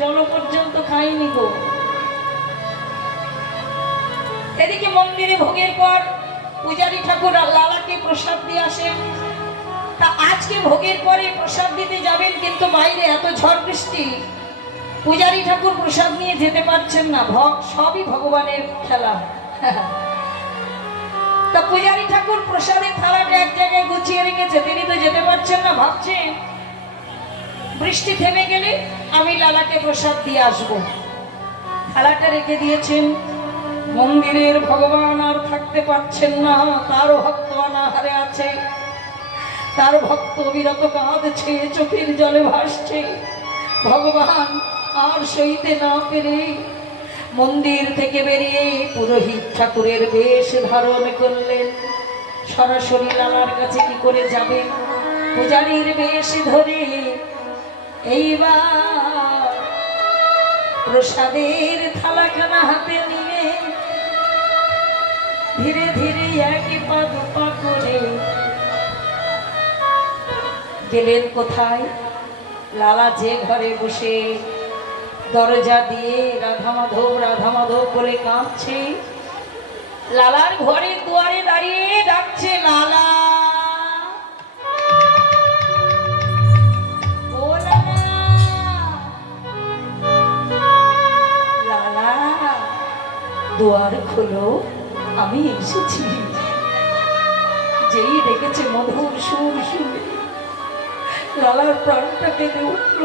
জল পর্যন্ত খাইনি গো। এদিকে মন্দিরে ভোগের পর পূজারী ঠাকুর লালাকে প্রসাদ দিয়ে আসেন। তা আজকে ভোগের পরে প্রসাদ দিতে যাবেন, কিন্তু বাইরে এত ঝড় বৃষ্টি, পূজারী ঠাকুর প্রসাদ নিয়ে যেতে পারছেন না। সবই ভগবানের খেলা। তা পূজারী ঠাকুর প্রসাদের থালাটা এক জায়গায় গুছিয়ে রেখেছে, তিনি তো যেতে পারছেন না। ভাবছেন বৃষ্টি থেমে গেলে আমি লালাকে প্রসাদ দিয়ে আসবো। থালাটা রেখে দিয়েছেন। মন্দিরের ভগবান আর থাকতে পারছেন না, তারও ভক্ত অনাহারে আছে, তার ভক্ত বিরত কাঁদছে, চোখের জলে ভাসছে। ভগবান আর সইতে না পেরে মন্দির থেকে বেরিয়ে পুরোহিত ঠাকুরের বেশ ধারণ করলেন। সরাসরি লালার কাছে কি করে যাবেন? পূজারীর বেশ ধরে এইবার প্রসাদের থালাখানা হাতে নিয়ে ধীরে ধীরে একই পা দুপা করে গেলেন কোথায়? লালা যে ঘরে বসে দরজা দিয়ে রাধা মাধব করে কাঁদছে, লালার ঘরের দুয়ারে দাঁড়িয়ে ডাকছে, লালা ও লালা, লালা দুয়ার খোলো, আমি এসেছি। যেই ডেকেছে মধুর সুর শুনে লালার প্রাণটা কেঁদে উঠল।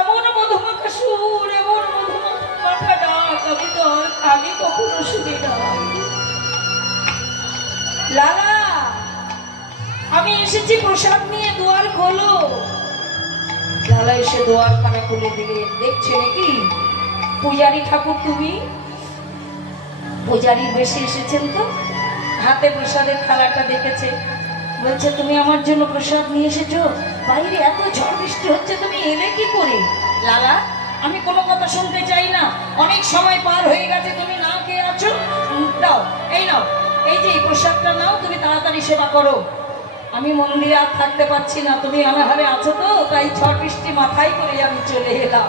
এমন মধুমাখা সুর, এমন মধুমাখা ডাক আমি কখনো শুনি নাই। লালা আমি এসেছি প্রসাদ নিয়ে, দুয়ার খোলো। লালা এসে দুয়ারখানা খুলে দিলেন। দেখছে নাকি পূজারী ঠাকুর, তুমি পূজারীর বেশে এসেছেন, তো হাতে প্রসাদের থালাটা দেখেছে। বলছে, তুমি আমার জন্য প্রসাদ নিয়ে এসেছো? বাইরে এত ঝড় বৃষ্টি হচ্ছে, তুমি এলে কি করে? লালা আমি কোনো কথা শুনতে চাই না, অনেক সময় পার হয়ে গেছে, তুমি না খেয়ে আছো, দাও এই নাও, এই যে প্রসাদটা নাও, তুমি তাড়াতাড়ি সেবা করো। আমি মন্দিরে আর থাকতে পারছি না, তুমি অনাহারে আছো, তো তাই ঝড় বৃষ্টি মাথায় করে আমি চলে এলাম।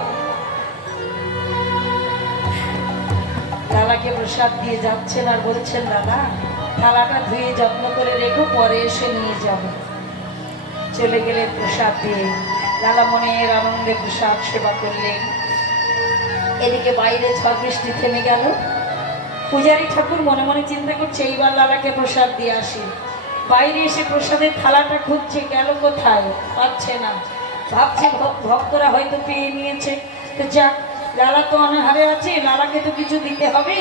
লালাকে প্রসাদ দিয়ে যাচ্ছেন আর বলছেন, লালা থালাটা ধুয়ে যত্ন করে রেখো, পরে এসে নিয়ে যাব। চলে গেলেন প্রসাদ দিয়ে। লালা মনের আনন্দে প্রসাদ সেবা করলেন। এদিকে বাইরে ঝড় বৃষ্টি থেমে গেল। পূজারী ঠাকুর মনে মনে চিন্তা করছে, এইবার লালাকে প্রসাদ দিয়ে আসি। বাইরে এসে প্রসাদের থালাটা খুঁজছে, গেল কোথায়, পাচ্ছে না। ভাবছে ভক্তরা হয়তো পেয়ে নিয়েছে, তো যাক, লালা তো অনাহারে আছে, লালাকে তো কিছু দিতে হবে।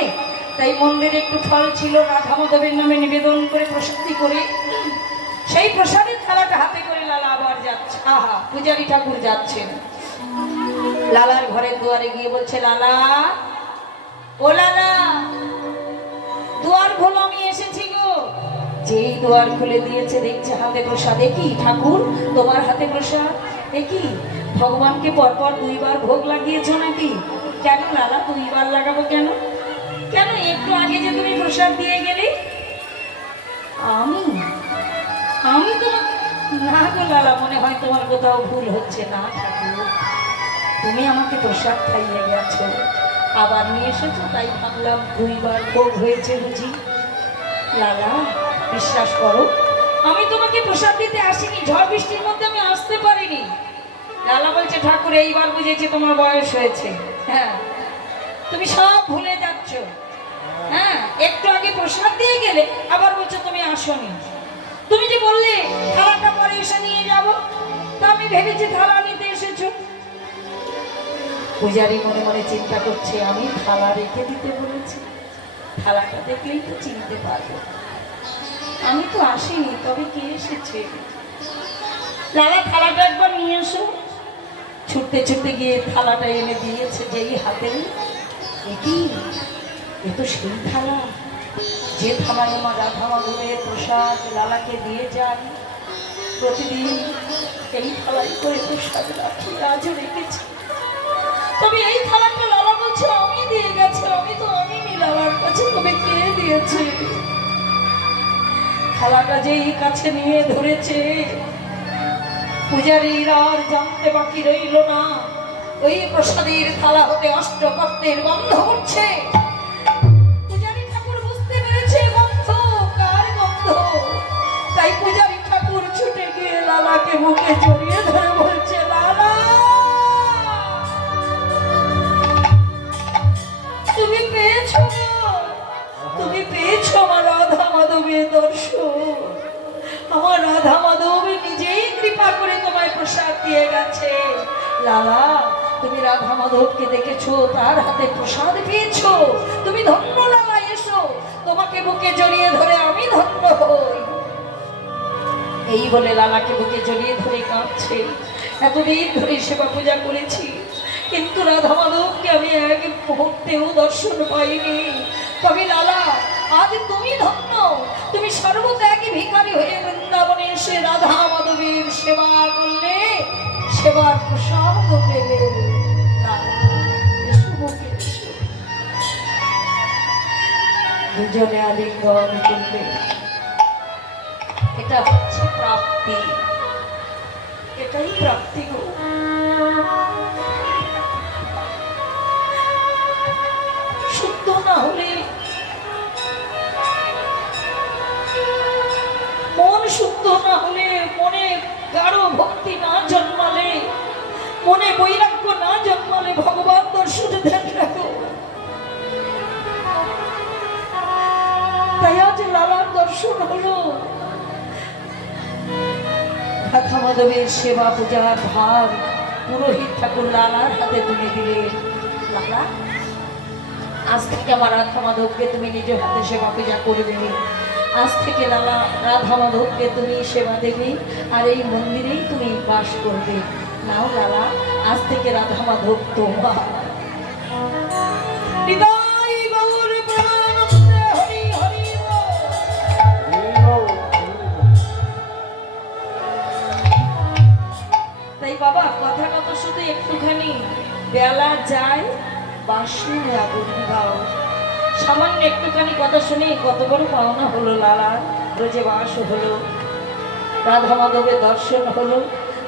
তাই মন্দিরে একটু ফল ছিল, রাধা মাধবের নামে নিবেদন করে প্রসাদী করে সেই প্রসাদের থালাটা হাতে করে লালা আবার যাচ্ছে। আহা, পূজারী ঠাকুর যাচ্ছেন। লালার ঘরের দুয়ারে গিয়ে বলছে, লালা ও লালা দুয়ার খোলো, আমি এসেছি গো। যেই দুয়ার খুলে দিয়েছে দেখছে হাতে প্রসাদ। কি ঠাকুর, তোমার হাতে প্রসাদ? কি ভগবানকে পরপর দুইবার ভোগ লাগিয়েছ নাকি? কেন লালা দুইবার লাগাবো কেন? কেন একটু আগে যে তুমি প্রসাদ দিয়ে গেলে? আমি তো না গো লালা, মনে হয় তোমার কোথাও ভুল হচ্ছে। না ঠাকুর, তুমি আমাকে প্রসাদ খাইয়ে গেছো, আবার নিয়ে এসেছো, তাই ভাবলাম দুইবার ভোগ হয়েছে বুঝি। লালা বিশ্বাস করো, আমি তোমাকে প্রসাদ দিতে আসিনি, ঝড় বৃষ্টির মধ্যে আমি আসতে পারিনি। লালা বলছে, ঠাকুর এইবার বুঝেছি তোমার বয়স হয়েছে। হ্যাঁ, তুমি সব ভুলে যাচ্ছ। হ্যাঁ, একটু আগে প্রসাদ দিয়ে গেলে আবার বলছো তুমি আসোনি। তুমি যে বললে থালাটা পরে এসে নিয়ে যাবো, তা আমি ভেবেছি থালা নিতে এসেছো। পূজারী মনে মনে চিন্তা করছে, আমি থালা রেখে দিতে বলেছি, থালাটা দেখলেই তো চিনতে পারবো, আমি তো আসিনি, তবে কে এসেছে। লালা থালাটা একবার নিয়ে এসো। ছুটতে ছুটতে গিয়ে থালাটা এনে দিয়েছে যেই হাতে। এ তো সেই থালা, যে থালায় আমার রাধা মাধবের প্রসাদ লালাকে দিয়ে যান। প্রতিদিন এই থালাই করে প্রসাদ রাখি, আজও রেখেছি। তবে এই থালাটা লালা বলছে আমি দিয়ে গেছে, আমি তো আনিনি লালার কাছে, তবে কে দিয়েছে? থালাটা যেই কাছে নিয়ে ধরেছে, পূজারীর আর জানতে বাকি রইল না ওই প্রসাদের থালা হতে অষ্টকর্তের গন্ধ উঠছে। পূজারী ঠাকুর বুঝতে পেরেছে গন্ধ কার গন্ধ। তাই পূজারী ঠাকুর ছুটে গিয়ে লালাকে বুকে জড়িয়ে ধরে বলছে, লালা তুমি পেয়েছো, তুমি পেয়েছো আমার রাধা মাধবের দর্শন। আমার রাধা মাধব নিজেই কৃপা করে তোমায় প্রসাদ দিয়ে গেছে। লালা তুমি রাধা মাধবকে দেখেছো, তার হাতে প্রসাদ পেয়েছো, তুমি ধন্য লালা। এসো তোমাকে বুকে জড়িয়ে ধরে আমি ধন্য হই। এই বলে লালাকে বুকে জড়িয়ে ধরে কাঁদছে। এতদিন ধরে সেবা পূজা করেছি, কিন্তু রাধা মাধবকে আমি এক মুহূর্তেও দর্শন পাইনি। তবে লালা আজ তুমি ধন্য, তুমি সর্বত্যাগী ভিখারি হয়ে বৃন্দাবনে এসে রাধা মাধবের সেবা করলে, সেবার প্রসাদ পেলে। দুজনে আলিঙ্গন করলে। এটা হচ্ছে প্রাপ্তি, এটাই প্রাপ্তি গো। শুদ্ধ না হলে, মন শুদ্ধ না হলে, মনে গাঢ় ভক্তি না জন্মালে, মনে বৈরাগ্য না জন্মালে ভগবান দর্শনে দেন রাখো। তাই আজ লালার দর্শন হলো। রাধা মাধবের সেবা পূজার ভার পুরোহিত ঠাকুর লালার হাতে তুলে দিলেন। লালা আজ থেকে আমার রাধা মাধবকে তুমি নিজ হাতে সেবা পূজা করবে। আজ থেকে লালা রাধা মাধবকে তুমি সেবা দেবে, আর এই মন্দিরেই তুমি বাস করবে। নাও লালা, আজ থেকে রাধা মাধব তোমার। তাই বাবা কথাটা তো শুধু একটুখানি, বেলা যায় বাসনে আগুন দাও। সামান্য একটুখানি কথা শুনে কত বড় পাওনা হলো। লালা রোজে বাস হলো, রাধা মাধবের দর্শন হলো,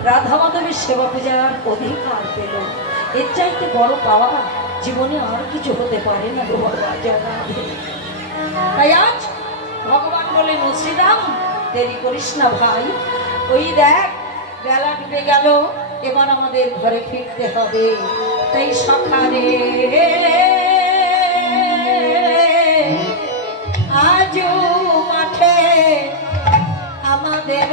রাধা মাধবের সেবা পূজার অধিকার পেল। এর চাইতে বড় পাওয়া জীবনে আর কিছু হতে পারে না গো বাবা। তাই আজ ভগবান বলেন, ও শ্রীরাম দেরি করিস না ভাই, ওই দেখ বেলা ডুবে গেল, এবার আমাদের ঘরে ফিরতে হবে। তাই সকালে আজও মাঠে আমাদের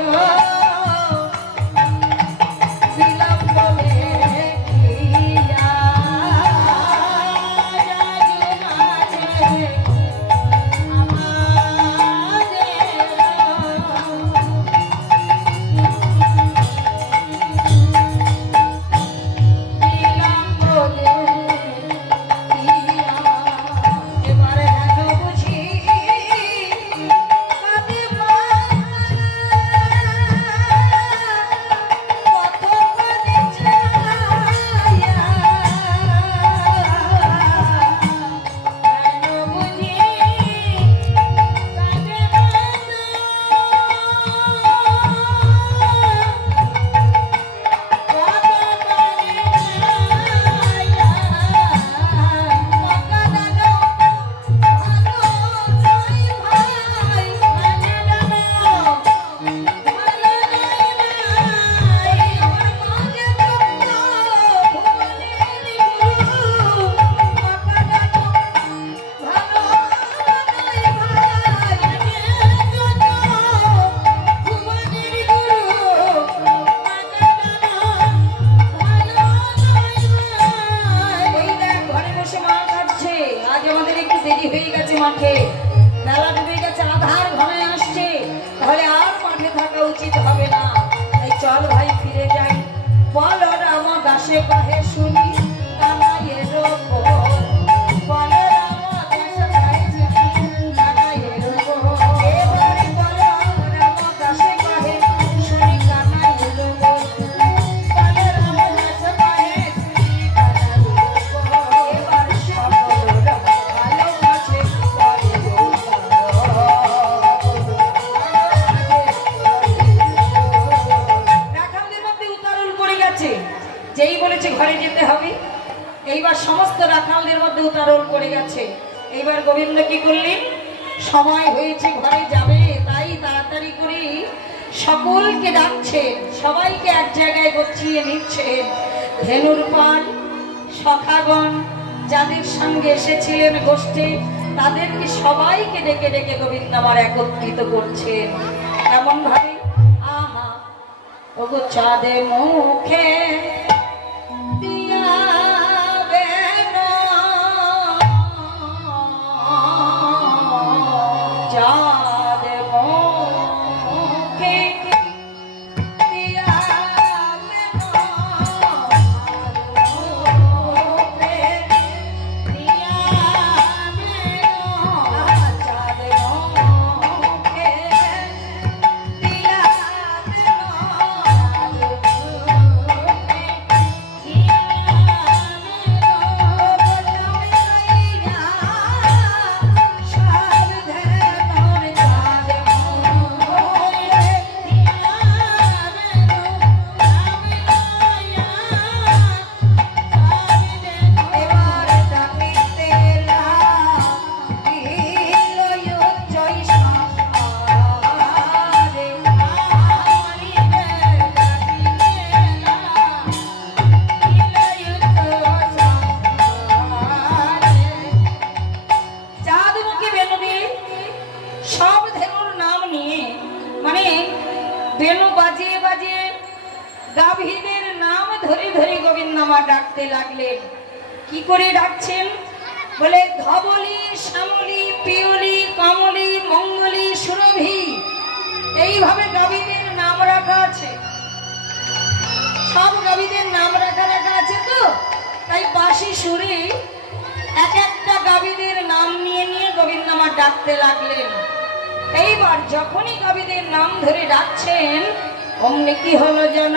মাঠে মেলা ডুবে গেছে, আধার ঘরে আসছে, তাহলে আর মাঠে থাকা উচিত হবে না। তাই চল ভাই ফিরে যাই। বল রাম দাসে কহে শুনি কানাই এলো, বল রাম দাসে কহে শুনি কানাই এলো, এবারে বল রাম দাসে কহে শুনি কানাই এলো, বল রাম দাসে কহে শুনি কানাই এলো, এবার সকলরা ভালোবাসে যেই বলেছে হয়েছে, ঘরে যেতে হবে। এইবার সমস্ত রাখালদের মধ্যে উতারোল পড়ে গেছে। এইবার গোবিন্দ কি করলেন, সময় হয়েছে ঘরে যাবে, তাই তাড়াতাড়ি করে সকলকে ডাকছেন, সবাইকে এক জায়গায় গচ্ছিয়ে নিচ্ছেন। ধেনুর পাল সখাগণ যাদের সঙ্গে এসেছিলেন গোষ্ঠী, তাদেরকে সবাইকে ডেকে ডেকে গোবিন্দ আমার একত্রিত করছেন। এমন ভাবে আহা ওগো চাঁদে মুখে বেনু বাজিয়ে বাজিয়ে গাভীদের নাম ধরে ধরে গোবিন্দ আমার ডাকতে লাগলেন। কি করে ডাকছেন বলে, ধবলি, শ্যামলি, পিয়লি, কমলি, মঙ্গলি, সুরভি, এইভাবে গাভীদের নাম রাখা আছে। সব গাভীদের নাম রাখা আছে তো, তাই বাঁশি সুরে এক একটা গাভীদের নাম নিয়ে নিয়ে গোবিন্দ আমার ডাকতে লাগলেন। এইবার যখনই গাভীদের নাম ধরে ডাকছেন, অমনি কি হলো যেন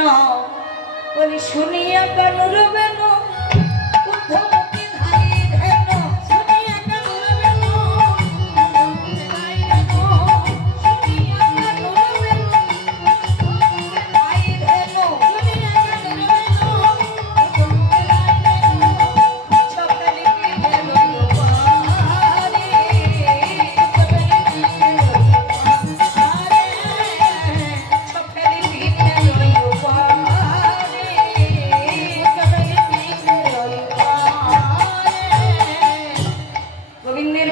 বলি, শুনিয়া কানুর বেন ঊর্ধ্বমুখী ধাই ধেন, শুনিয়া কানুর বেন ধাই ধেন, শুনিয়া কানুর বেন ধাই ধেন, শুনিয়া কানুর বেন ধাই ধেন, ছপলি পিঠে লইও পারে, ছপলি পিঠে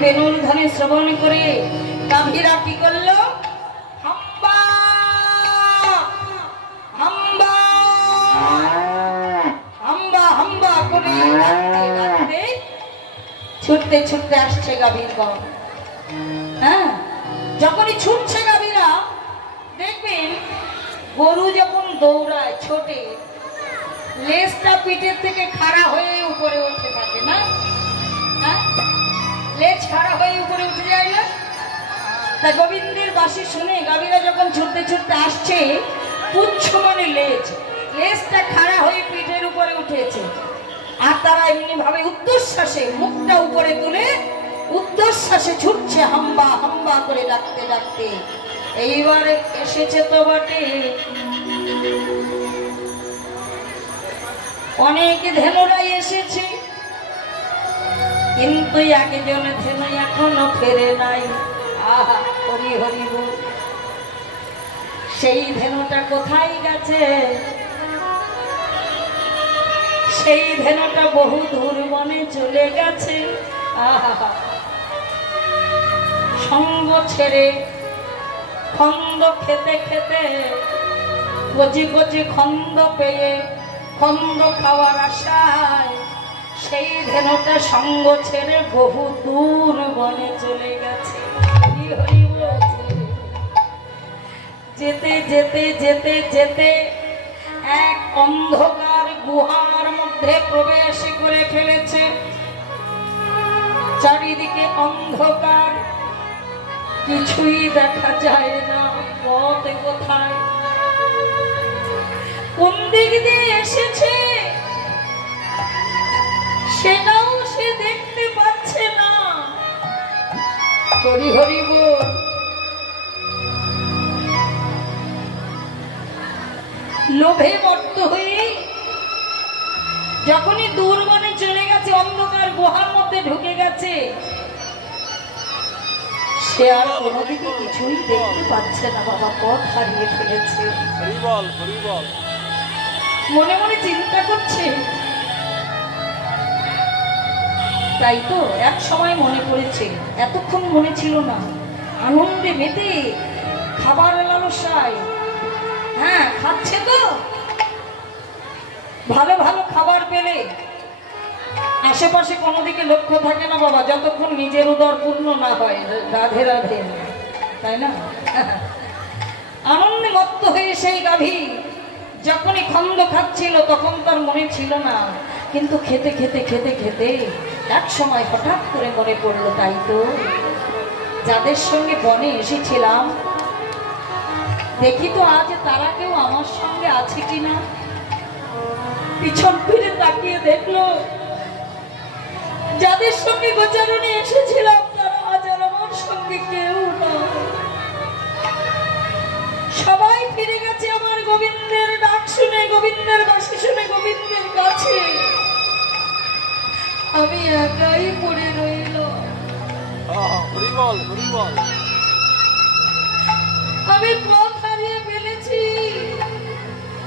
বেনুর ধ্বনি শ্রবণ করে গাভীরা কি করলো, হাম্বা হাম্বা হাম্বা হাম্বা করে ছুটতে ছুটতে আসছে গাভীরগণ। হ্যাঁ, যখনই ছুটছে গাভীরা, দেখবেন গরু যখন দৌড়ায় ছোটে, লেজটা পিঠের থেকে খাড়া হয়ে উপরে উঠে থাকে না? হ্যাঁ, লেজ খাড়া হয়ে উপরে উঠে যায় না? তা গোবিন্দের বাঁশি শুনে গাভীরা যখন ছুটতে ছুটতে আসছে, পুচ্ছ মানে লেজ, লেজটা খাড়া হয়ে পিঠের উপরে উঠেছে। আর তারা এমনি ভাবে উদ্ধশ্বাসে মুখটা উপরে তুলে উদ্ধশ্বাসে ছুটছে, হাম্বা হাম্বা করে ডাকতে ডাকতে। এইবারে এসেছে তো বটে অনেক ধেনুরাই এসেছে, কিন্তু একজন ধেনু এখনো ফেরে নাই। আহা, হরি হরি বল। সেই ধেনুটা কোথায় গেছে? সেই ধেনুটা বহু দূর বনে চলে গেছে। আহা, সঙ্গ ছেড়ে খন্দ খেতে খেতে কচি কচি খন্দ পেয়ে খন্দ খাওয়ার আশায় সেই ধেনুটা সঙ্গ ছেড়ে বহু দূর বনে চলে গেছে। যেতে যেতে যেতে যেতে এক অন্ধকার গুহার মধ্যে প্রবেশ করে ফেলেছে। চারিদিকে অন্ধকার, কিছুই দেখা যায় না। পথ কোথায়, কোন দিক দিয়ে এসেছে সেটাও সে দেখতে পাচ্ছে না। হরি হরি বল। লোভে মত্ত হয়ে যখনই দূর বনে চলে গেছে, অন্ধকার গুহার মধ্যে ঢুকে গেছে, সে আর কোনোদিকে কিছুই দেখতে পাচ্ছে না বাবা, পথ হারিয়ে ফেলেছে। মনে মনে চিন্তা করছে, তাই তো এক সময় মনে পড়েছে, এতক্ষণ মনে ছিল না। আনন্দে মেতে খাবার লালসায়, হ্যাঁ খাচ্ছে তো, ভালো ভালো খাবার পেলে আশেপাশে কোনো দিকে লক্ষ্য থাকে না বাবা, যতক্ষণ নিজের উদর পূর্ণ না হয়। রাধে রাধে, তাই না? আনন্দে মত্ত হয়ে সেই গাভী যখনই খন্দ খাচ্ছিল তখন তার মনে ছিল না, কিন্তু খেতে খেতে খেতে খেতে এক সময় হঠাৎ করে মনে পড়লো, তাই তো যাদের সঙ্গে বনে এসেছিলাম, দেখি তো আজ তারা কেউ আমার সঙ্গে আছে কিনা। পিছন ফিরে তাকিয়ে দেখলো, যাদের সঙ্গে গোচারণে এসেছিলাম তারা আজ আর আমার সঙ্গে কেউ না। সবাই ফিরে গেছে আমার গোবিন্দের ডাক শুনে, গোবিন্দের বাসি শুনে, গোবিন্দের কাছে। আমি একাই পড়ে রইলাম। আমি পথ হারিয়ে ফেলেছি,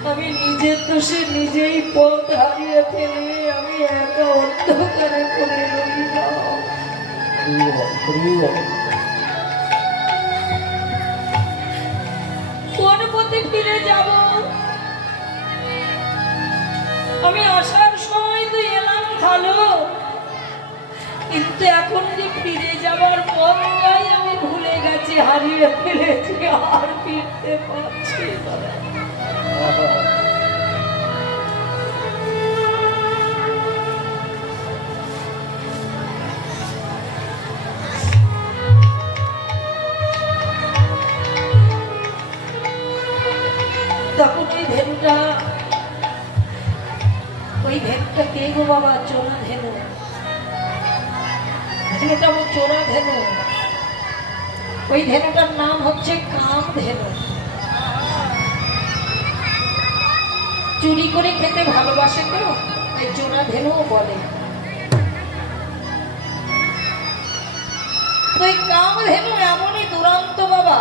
আমি নিজের দোষে নিজেই পথ হারিয়ে ফেলে আমি একা অন্ধকারে পড়ে রইলাম। কোন পথে ফিরে যাব? আমি আসার সময় তো এলাম ভালো, কিন্তু এখন যে ফিরে যাবার পথটাই আমি ভুলে গেছি, হারিয়ে ফেলেছি, আর ফিরতে পারছি না। তখন ওই ধেনুটা কে গো বাবা? চোরা ধেনু, ধেনুটা চোরা ধেনু। ওই ধেনুটার নাম হচ্ছে কাম ধেনু। চুরি করে খেতে ভালোবাসে তো, তাই চোরা ধেনু বলে। তো এই কাম ধেনু এমনই দুরন্ত বাবা,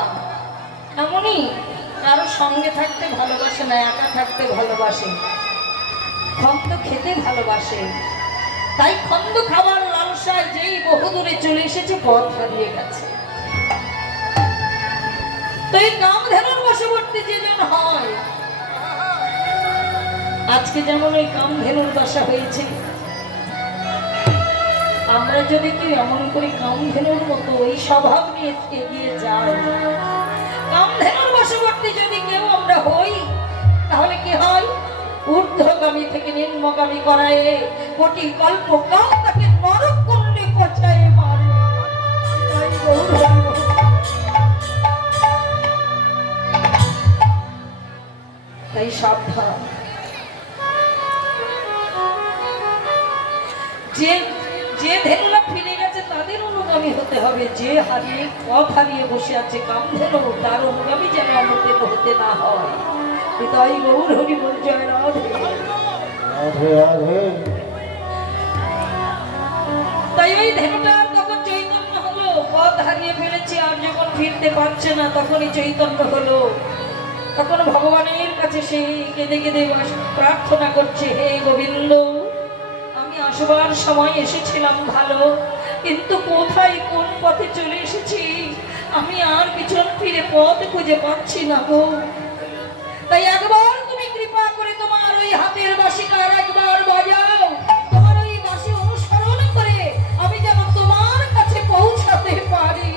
এমনই কারো সঙ্গে থাকতে ভালোবাসে না, একা থাকতে ভালোবাসে, খন্দ খেতে ভালোবাসে। তাই খন্দ খাবার লালসায় যেই বহুদূরে চলে এসেছে, পথ হারিয়ে গেছে। তো এই কামধেনুর বশবর্তী যেজন হয়, আজকে যেমন ওই কামধেনুর দশা হয়েছে, আমরা যদি কেউ এমন করে কামধেনুর মতো ওই স্বভাব নিয়ে এগিয়ে যাই, কামধেনুর বশবর্তী যদি কেউ আমরা হই, তাহলে কি হয়? ঊর্ধ্বগামী থেকে নিম্নগামী করায়, কোটি কল্প কাল তাকে নরক কুণ্ডে পচায় মারে। তাই সাবধান। যে ধেনুরা ফিরে গেছে তাদের অনুগামী হতে হবে, যে হারিয়ে পথ হারিয়ে বসে আছে কামধেনু, তার অনুগামী যেন আমাদের হতে না হয়। তাই গৌর হরি বল, জয় রাধে রাধে। তাই ওই ধেনুটার তখন চৈতন্য হলো, পথ হারিয়ে ফেলেছে আর যখন ফিরতে পারছে না, তখনই চৈতন্য হলো। তখন ভগবানের কাছে সে কেঁদে কেঁদে প্রার্থনা করছে, হে গোবিন্দ, আমি আসবার সময় এসেছিলাম ভালো, কিন্তু কোথায় কোন পথে চলে এসেছি, আমি আর পিছন ফিরে পথ খুঁজে পাচ্ছি না গো। তাই একবার তুমি কৃপা করে তোমার ওই হাতের বাঁশিটা আর একবার বাজাও, তোমার ওই বাঁশি অনুসরণ করে আমি যেন তোমার কাছে পৌঁছাতে পারি।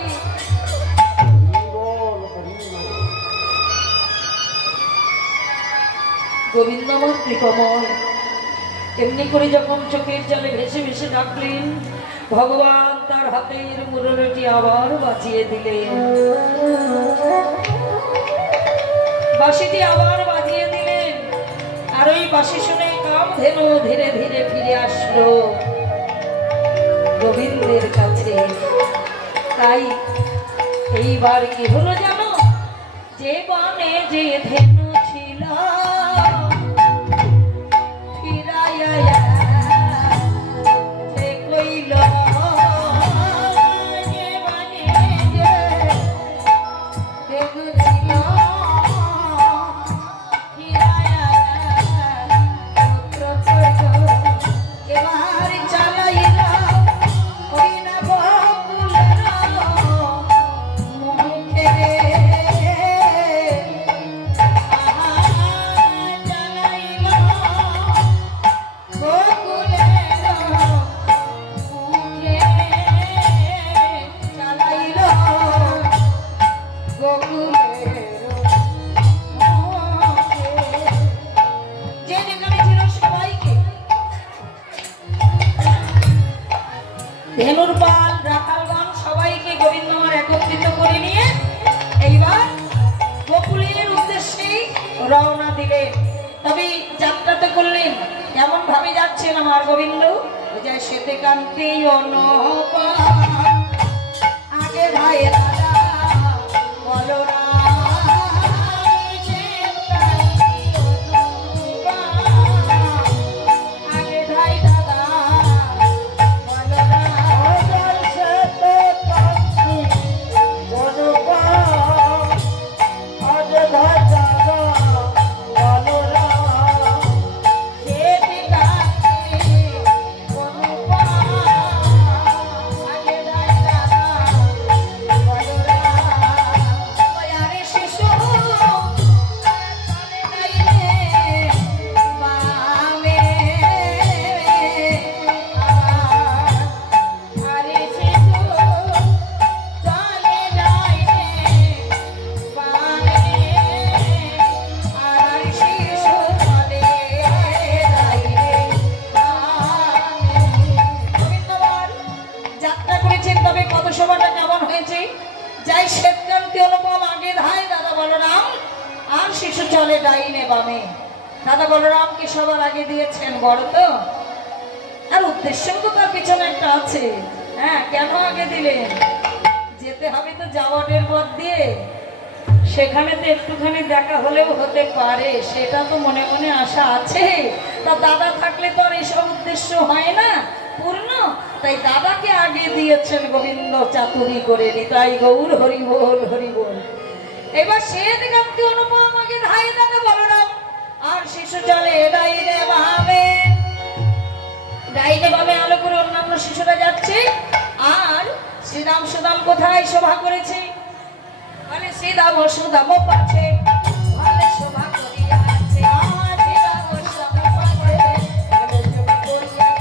গোবিন্দ আমার কৃপাময়। এমনি করে যখন চোখের জলে ভেসে ভেসে ডাকলেন, ভগবান তার হাতের মুরলিটি আবার বাজিয়ে দিলেন। বাঁশিটি আবার বাজিয়ে দিলেন, আর ওই বাঁশি শুনে কামধেনু ধীরে ধীরে ফিরে আসলো গোবিন্দের কাছে। তাই এইবার কি হলো জানো? যে বনে যে ধেনু ছিল ফিরাইয়া ধেনুর পাল রাখালগণ সবাইকে গোবিন্দ আমার একত্রিত করে নিয়ে এইবার গোকুলের উদ্দেশ্যে রওনা দিলেন। তবে যাত্রাতে করলেন কেমন ভাবে যাচ্ছেন আমার গোবিন্দ? যায় সেতে কান্তি আগে ভাই দাদা বলো না চলে ডাইনে বামে। দাদা বলরামকে সবার আগে দিয়েছেন বড় তো, আর উদ্দেশ্য তো তার পিছনে একটা আছে। হ্যাঁ, কেন আগে দিলেন? যেতে হবে তো যাওয়ানের পথ দিয়ে, সেখানে তো একটুখানি দেখা হলেও হতে পারে, সেটা তো মনে মনে আশা আছে। তা দাদা থাকলে তো আর এইসব উদ্দেশ্য হয় না পূর্ণ, তাই দাদাকে আগে দিয়েছেন গোবিন্দ চাতুরি করে। নিতাই গৌর হরি বল হরি বল। এবার সে দিকে অনুপম আগে ধাই দাদা বলরাম আর শিশু চলে ডাইনে বামে। ডাইনে বামে আলো করে অন্যান্য শিশুরা যাচ্ছে। আর শ্রীরাম সুদাম কোথায় শোভা করেছে? মানে শ্রীরাম ও সুদাম পাচ্ছে ভালো শোভা করিয়াছে। এবার শ্রীরাম ও সুদাম পাচ্ছে ভালো শোভা করিয়াছে।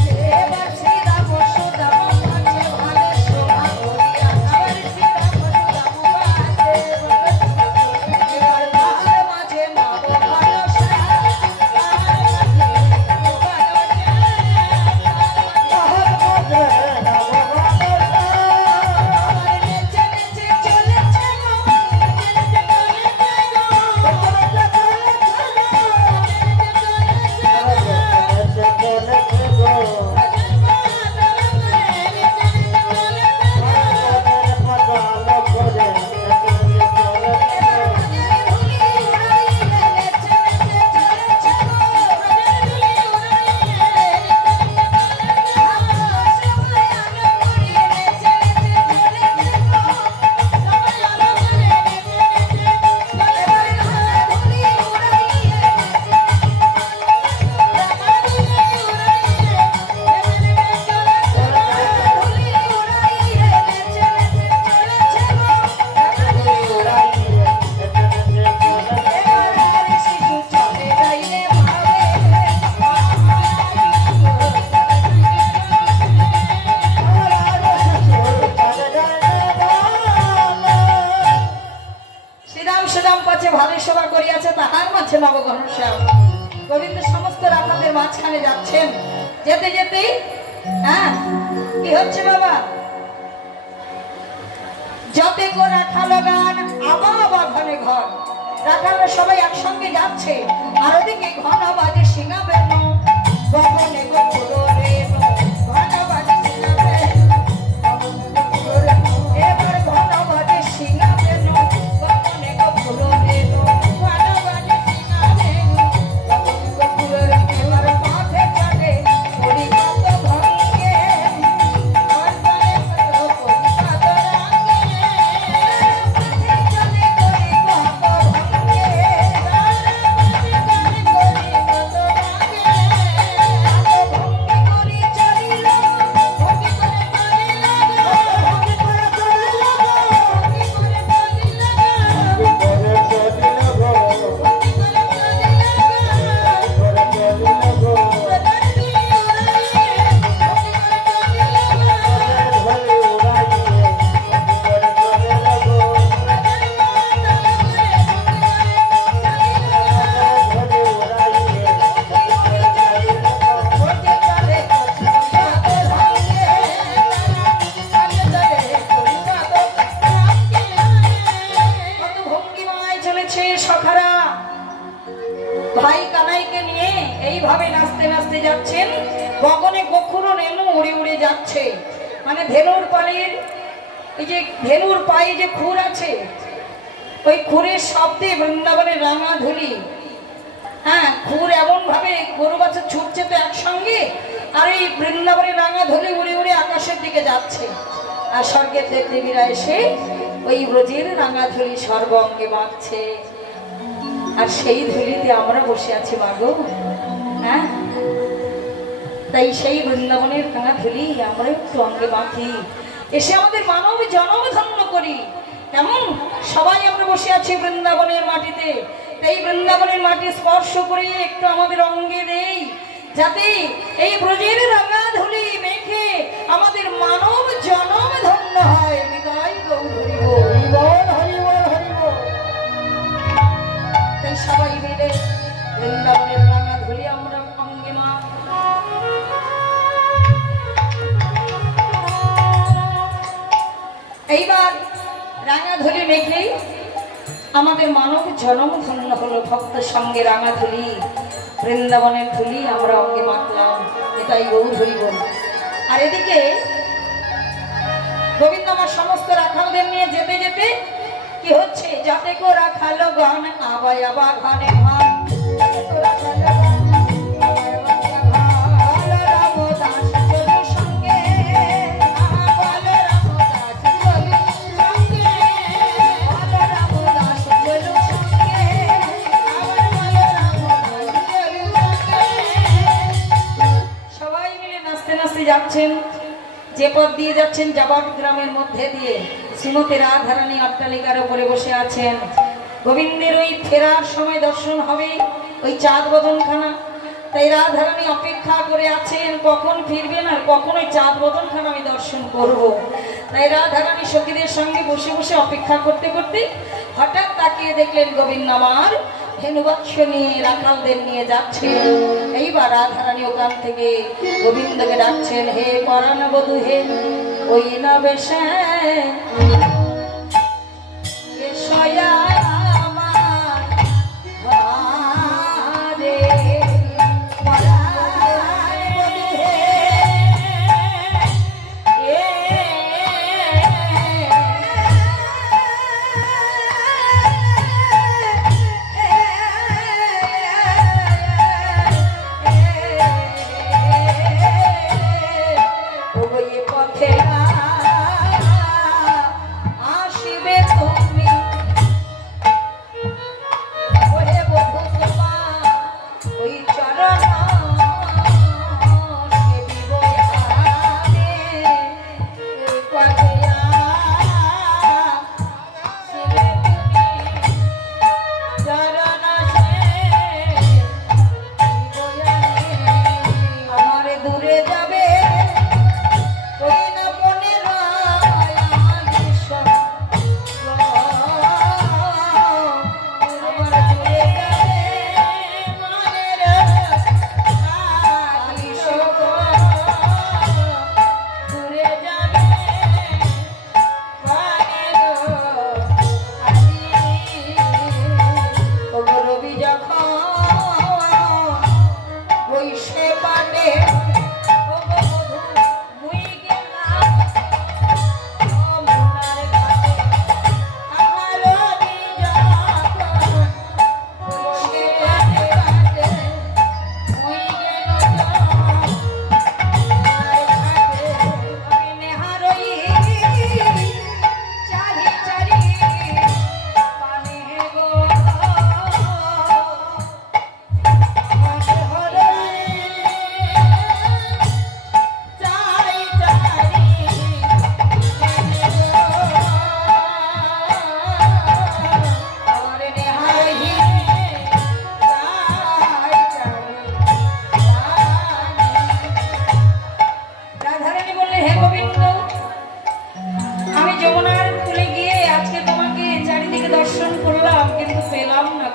গোবিন্দ সমস্ত রাখালদের মাঝখানে যাচ্ছেন। যেতে যেতে হ্যাঁ কি হচ্ছে বাবা? যতে গো রাখাল গান আবা ঘনে ঘর। রাখালরা সবাই একসঙ্গে যাচ্ছে। আর ওদিকে ঘন বাজে সিঙা বেন গগনে গো পুরোরে ঘন বাজে সিঙা বেন এবার ঘন বাজে সিঙা বেন গগনে গো পুরোরে গগনে কখনো রেণু উড়ে উড়ে যাচ্ছে, মানে ধেনুর পায়ের এই যে ধেনুর পায়ে যে খুর আছে, ওই খুরের শব্দে বৃন্দাবনের রাঙা ধুলি, হ্যাঁ খুর এমন ভাবে গরু বাচ্চা ছুটছে তো একসঙ্গে, আর এই বৃন্দাবনের রাঙা ধুলি উড়ে উড়ে আকাশের দিকে যাচ্ছে। আর স্বর্গের দেব দেবীরা এসে ওই ব্রজের রাঙা ধুলি সর্বঙ্গে মাখছে, আর সেই ধুলিতে আমরা বসে আছি মাগো। হ্যাঁ, তাই সেই বৃন্দাবনের রাঙা ধুলি আমরা একটু অঙ্গে মাখি, এসে আমাদের মানব জনম ধন্য করি। কেমন সবাই আমরা বসে আছি বৃন্দাবনের মাটিতে, এই বৃন্দাবনের মাটি স্পর্শ করে একটু আমাদের অঙ্গে দেই, যাতে এই ব্রজের রাঙা ধুলি মেখে আমাদের মানব জনম ধন্য হয়। বিদায় গৌর হরি বল, হরি বল, হরি বল। তাই সবাই মিলে বৃন্দাবনের রাঙা ধুলি আমরা অঙ্গে মা। এইবার রাঙা ধুলি মেখেই আমাদের মানব জনম ধন্য হলো। ভক্ত সঙ্গে রাঙা ধুলি, বৃন্দাবনের ধুলি আমরা অঙ্গে মাখলাম, এটাই গৌর হরি বল। আর এদিকে গোবিন্দ আমার সমস্ত রাখালদের নিয়ে যেতে যেতে কি হচ্ছে, যাতে কো রাখালো গান আবাই আবা ঘনে ঘন, যাচ্ছেন, যে পথ দিয়ে যাচ্ছেন জাবাট গ্রামের মধ্যে দিয়ে, শ্রীমতী রাধারানী অট্টালিকার উপরে বসে আছেন। গোবিন্দের ওই ফেরার সময় দর্শন হবে ওই চাঁদ বদনখানা, তাই রাধারানী অপেক্ষা করে আছেন কখন ফিরবেন আর কখন ওই চাঁদ বদনখানা আমি দর্শন করব। তাই রাধারানী সখীদের সঙ্গে বসে বসে অপেক্ষা করতে করতে হঠাৎ তাকিয়ে দেখলেন গোবিন্দ আমার ধেনুবৎস নিয়ে রাখালদের নিয়ে যাচ্ছে। এইবার রাধারানী ওখান থেকে গোবিন্দকে ডাকছেন, হে পরাণ বধূ হে ওই না বেশে সয়া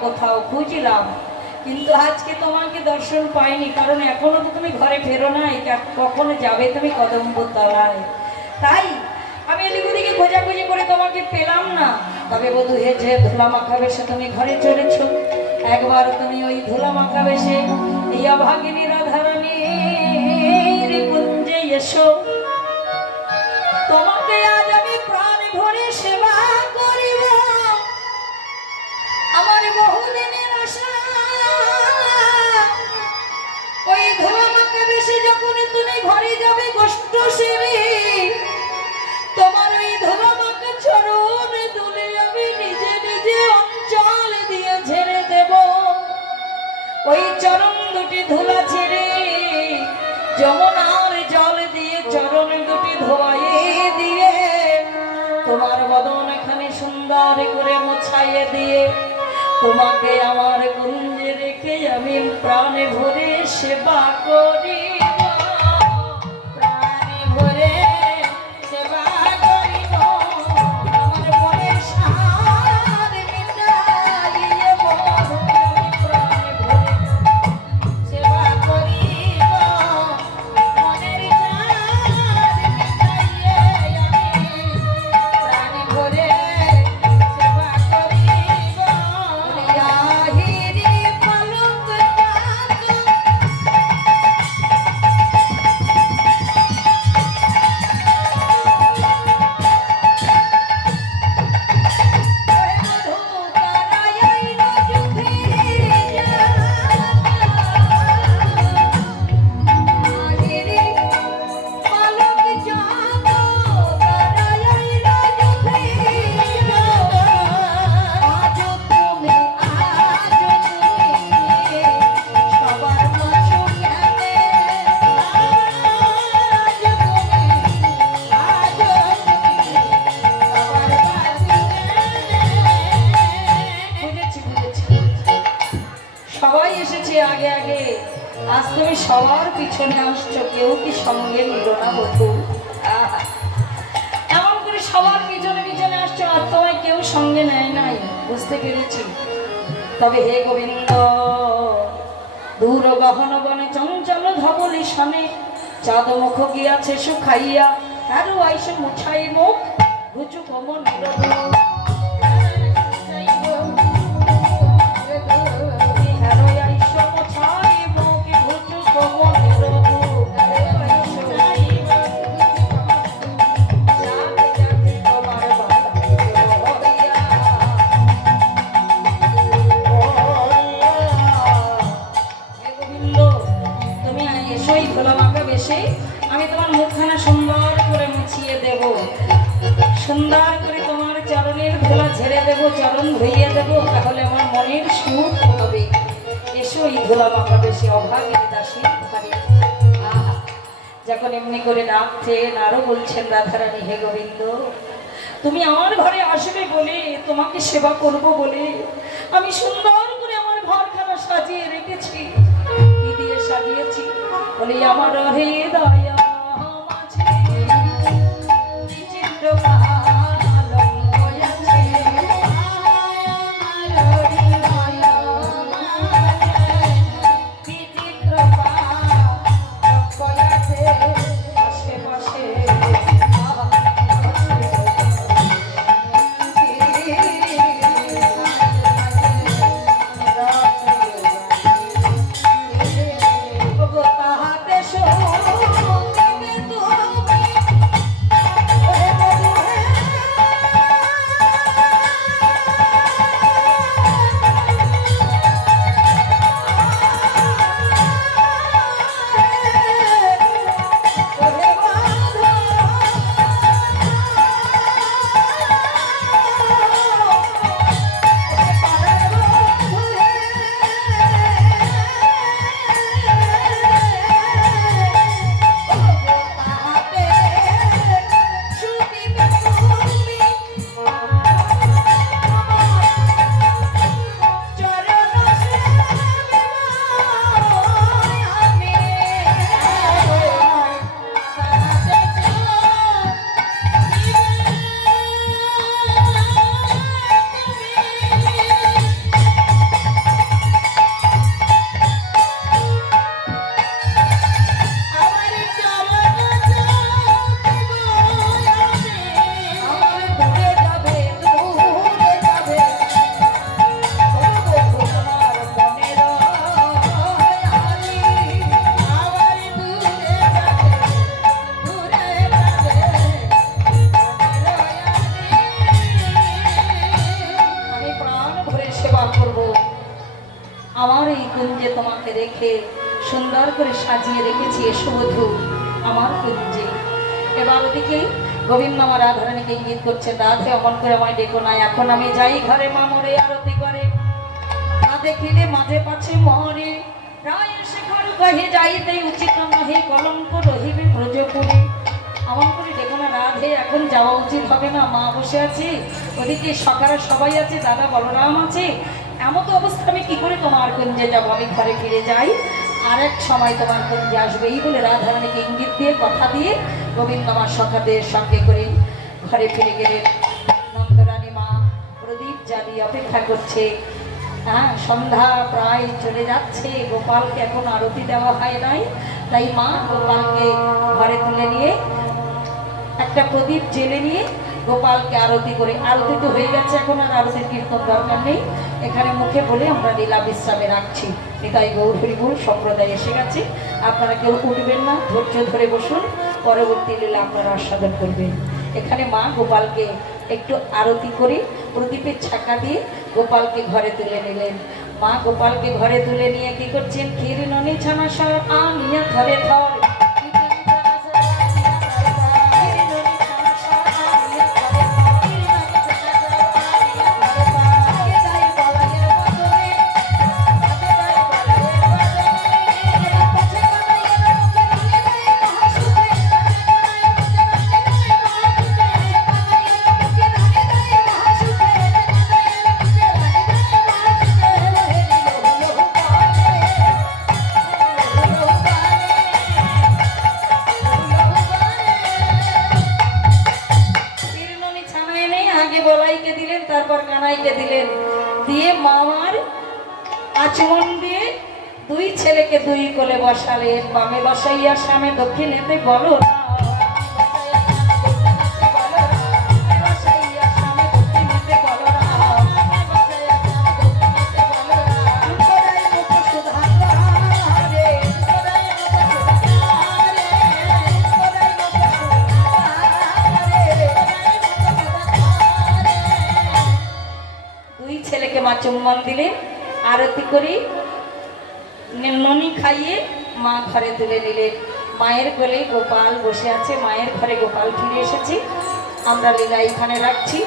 কোথাও খুঁজলাম, কিন্তু আজকে তোমাকে দর্শন পাইনি, কারণ এখনো তো তুমি ঘরে ফেরো নাই, কখনো যাবে তুমি কদম্বর তলায়। তাই আমি এদিক ওদিকে খোঁজাখুঁজি করে তোমাকে পেলাম না। তবে বধূ হে যে ধুলা মাখা বেশে তুমি ঘরে চলেছ, একবার তুমি ওই ধুলা মাখা বেশে এই অভাগিনী রাধারানী যমুনার জল দিয়ে চরণ দুটি ধোয়াইয়ে দিয়ে তোমার বদন এখানে সুন্দর করে মোছাইয়ে দিয়ে তোমাকে আমার কুঞ্জে রেখে আমি প্রাণে ভরে সেবা করি প্রাণে ভরে সেবা করিব আমার মনে সার মিটাইয়ে মোর আমি প্রাণে ভরে সেবা করিব মনের সার মিটাইয়ে আমি প্রাণে ভরে সেবা করিব আহিরি পালক সবাই এসেছে আগে আগে, আজ তুমি সবার পিছনে আসছো, কেউ কি সঙ্গে নিল না বন্ধু? এমন করে সবার পিছনে পিছনে আসছো আর তোমায় কেউ সঙ্গে নেয় নাই, বুঝতে পেরেছি। তবে হে গোবিন্দ, দূর গহন বনে চঞ্চল ধবলি সনে চাঁদ মুখ গিয়াছে শুখাইয়া, আরো আইসে মুঠাই মুখ ঘুচু কমন আমি তোমার মুখখানা সুন্দর করে মুছিয়ে দেব, সুন্দর করে তোমার চরণের ধুলা ঝেড়ে দেব, চরণ ধুইয়ে দেব, তাহলে আমার মনের সুখ হবে। এসো এই ধুলা মাখা বেশি অভাগের দাসী ঘরে। যখন এমনি করে ডাকছেন আরো বলছেন রাধারানী, হে গোবিন্দ, তুমি আমার ঘরে আসবে বলে, তোমাকে সেবা করব বলে আমি সুন্দর করে আমার ঘরখানা সাজিয়ে রেখেছি। কি দিয়ে সাজিয়েছি বলে, আমার হৃদয় মাঝে বিচিত্র পালঙ্ক আছে, আমার হৃদয় মাঝে বিচিত্র পালঙ্ক আছে, আশেপাশে আমার এই কুঞ্জে তোমাকে রেখে সুন্দর করে সাজিয়ে রেখেছি। এসো বধূ আমার কুঞ্জে। এবার ওদিকে গোবিন্দ আমার রাধারানীকে ইঙ্গিত করছে, রাধে অমন করে আমায় ডেকো নাই, এখন আমি যাই ঘরে, মা মোরে আরতি করে, না দেখিলে মাঝে পাছে মরে রায় শেখর কহে যাইতে উচিত নহে, কলঙ্ক রহিবে ব্রজপুরে। এমন করে দেখো না রাধে, এখন যাওয়া উচিত হবে না, মা বসে আছে, ওদিকে সখারা সবাই আছে, দাদা বলরাম আছে, এমন অবস্থা আমি কি করে তোমার কুঞ্জে যাবো, আমি ঘরে ফিরে যাই, আর এক সময় তোমার কুঞ্জে আসবে। এই বলে রাধারানীকে ইঙ্গিত দিয়ে কথা দিয়ে গোবিন্দ আমার সখাদের সঙ্গে করে ঘরে ফিরে গেলেন। নন্দরানী মা প্রদীপ জ্বালিয়ে অপেক্ষা করছে। হ্যাঁ, সন্ধ্যা প্রায় চলে যাচ্ছে, গোপালকে এখন আরতি দেওয়া হয় নাই, তাই মা গোপালকে ঘরে তুলে নিয়ে একটা প্রদীপ জেলে নিয়ে গোপালকে আরতি করে, আরতি তো হয়ে গেছে, এখন আর আরতির কীর্তন দরকার নেই, এখানে মুখে বলে আমরা লীলা বিশ্রামে রাখছি। তাই গৌর হরিবুল সম্প্রদায় এসে গেছে, আপনারা কেউ উঠবেন না, ধৈর্য ধরে বসুন, পরবর্তী লীলা আপনারা আস্বাদন করবেন। এখানে মা গোপালকে একটু আরতি করে প্রদীপের ছাকা দিয়ে গোপালকে ঘরে তুলে নিলেন। মা গোপালকে ঘরে তুলে নিয়ে কি করছেন, ক্ষীর ননি ছানা সর আনিয়া ধরে ধর, তারপর কানাইকে দিলেন, দিয়ে মামার আচমন দিয়ে দুই ছেলেকে দুই কোলে বসালেন, বামে বসাইয়া সামনে দক্ষিণেতে বলো মা চুম্বন দিলেন, আরতি করি ননি খাইয়ে মা ঘরে তুলে নিলেন। মায়ের কোলে গোপাল বসে আছে, মায়ের ঘরে গোপাল ফিরে এসেছে। আমরা লীলা এখানে রাখছি।